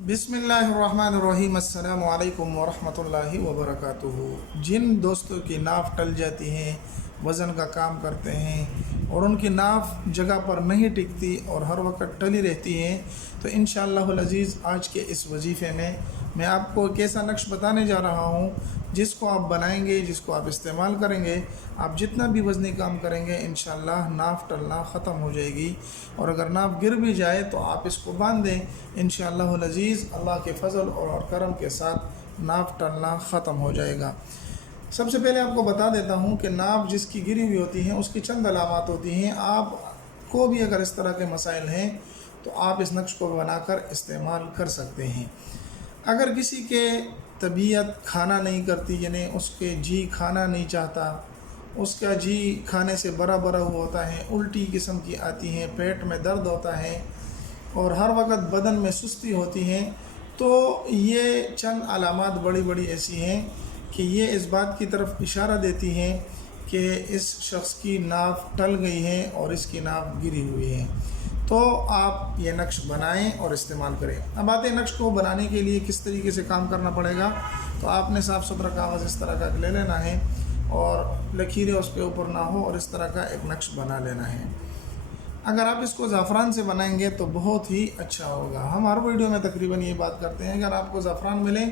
बिस्मिल्लाहिर्रहमानिर्रहीम। अस्सलामु अलैकुम वरहमतुल्लाहि वबरकातुहू। जिन दोस्तों की नाफ टल जाती हैं, वज़न का काम करते हैं और उनकी नाफ जगह पर नहीं टिकती और हर वक्त टली रहती हैं, तो इंशाअल्लाहुल अज़ीज़ आज के इस वजीफ़े में मैं आपको एक ऐसा नक्श बताने जा रहा हूँ जिसको आप बनाएंगे, जिसको आप इस्तेमाल करेंगे, आप जितना भी वज़नी काम करेंगे इंशाअल्लाह नाफ टलना ख़त्म हो जाएगी। और अगर नाफ गिर भी जाए तो आप इसको बांध दें, इंशाअल्लाहुल अज़ीज़ अल्लाह के फ़ज़ल और करम के साथ नाफ टलना ख़त्म हो जाएगा। सबसे पहले आपको बता देता हूँ कि नाफ जिसकी गिरी हुई होती हैं उसकी चंद अलामात होती हैं। आपको भी अगर इस तरह के मसाइल हैं तो आप इस नक्श को बनाकर इस्तेमाल कर सकते हैं। अगर किसी के तबीयत खाना नहीं करती, यानी उसके जी खाना नहीं चाहता, उसका जी खाने से बरा बरा हुआ होता है, उल्टी किस्म की आती हैं, पेट में दर्द होता है और हर वक्त बदन में सुस्ती होती है, तो ये चंद अलामात बड़ी बड़ी ऐसी हैं कि ये इस बात की तरफ इशारा देती हैं कि इस शख्स की नाफ टल गई है और इसकी नाफ गिरी हुई है। तो आप ये नक्श बनाएं और इस्तेमाल करें। अब आते हैं नक्श को बनाने के लिए किस तरीके से काम करना पड़ेगा। तो आपने साफ़ सुथरा कागज़ इस तरह का ले लेना है और लकीरें उसके ऊपर ना हो और इस तरह का एक नक्श बना लेना है। अगर आप इसको ज़ाफ़रान से बनाएंगे तो बहुत ही अच्छा होगा। हम हर वीडियो में तकरीबन ये बात करते हैं, अगर आपको ज़ाफ़रान मिले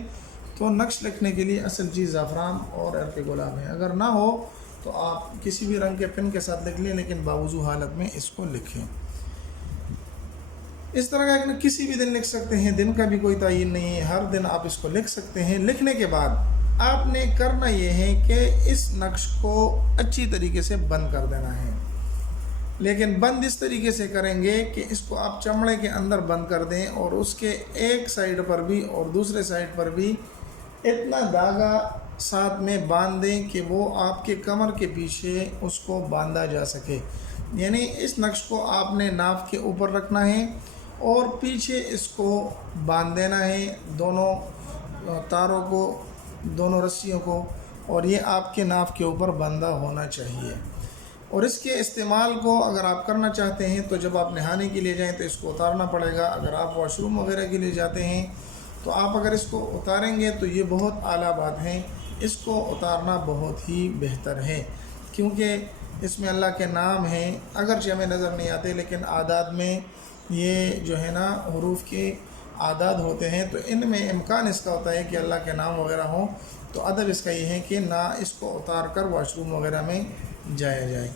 तो नक्श लिखने के लिए असल चीज़ ज़ाफ़रान और अर्क गुलाब है। अगर ना हो तो आप किसी भी रंग के पेन के साथ लिख लें, लेकिन बावजू हालत में इसको लिखें। इस तरह का किसी भी दिन लिख सकते हैं, दिन का भी कोई तयीन नहीं है, हर दिन आप इसको लिख सकते हैं। लिखने के बाद आपने करना ये है कि इस नक्श को अच्छी तरीके से बंद कर देना है, लेकिन बंद इस तरीके से करेंगे कि इसको आप चमड़े के अंदर बंद कर दें और उसके एक साइड पर भी और दूसरे साइड पर भी इतना धागा साथ में बांध दें कि वो आपके कमर के पीछे उसको बांधा जा सके। यानी इस नक्श को आपने नाफ के ऊपर रखना है और पीछे इसको बांध देना है, दोनों तारों को, दोनों रस्सियों को, और ये आपके नाफ के ऊपर बंधा होना चाहिए। और इसके इस्तेमाल को अगर आप करना चाहते हैं तो जब आप नहाने के लिए जाएं तो इसको उतारना पड़ेगा। अगर आप वॉशरूम वगैरह के लिए जाते हैं तो आप अगर इसको उतारेंगे तो ये बहुत आला बात है, इसको उतारना बहुत ही बेहतर है, क्योंकि इसमें अल्लाह के नाम हैं, अगरचे हमें नज़र नहीं आते लेकिन आदाद में ये जो है ना हरूफ के आदाद होते हैं, तो इनमें इम्कान इसका होता है कि अल्लाह के नाम वगैरह हों। तो अदब इसका ये है कि ना इसको उतार कर वॉशरूम वगैरह में जाया जाए।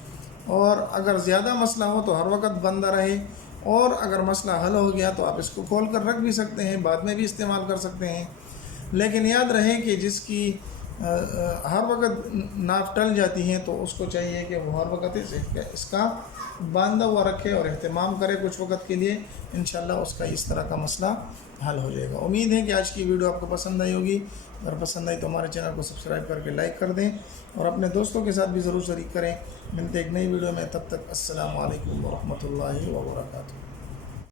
और अगर ज़्यादा मसला हो तो हर वक्त बंदा रहे, और अगर मसला हल हो गया तो आप इसको खोल कर रख भी सकते हैं, बाद में भी इस्तेमाल कर सकते हैं। लेकिन याद रहे कि जिसकी हर वक्त नाफ टल जाती हैं तो उसको चाहिए कि वो हर वक्त इसका बांधा हुआ रखे और एहतमाम करे कुछ वक्त के लिए। इंशाअल्लाह उसका इस तरह का मसला हल हो जाएगा। उम्मीद है कि आज की वीडियो आपको पसंद आई होगी। अगर पसंद आई तो हमारे चैनल को सब्सक्राइब करके लाइक कर दें और अपने दोस्तों के साथ भी ज़रूर शरीक करें। मिलते एक नई वीडियो में, तब तक अस्सलामु अलैकुम वरहमतुल्लाहि वबरकातुहू।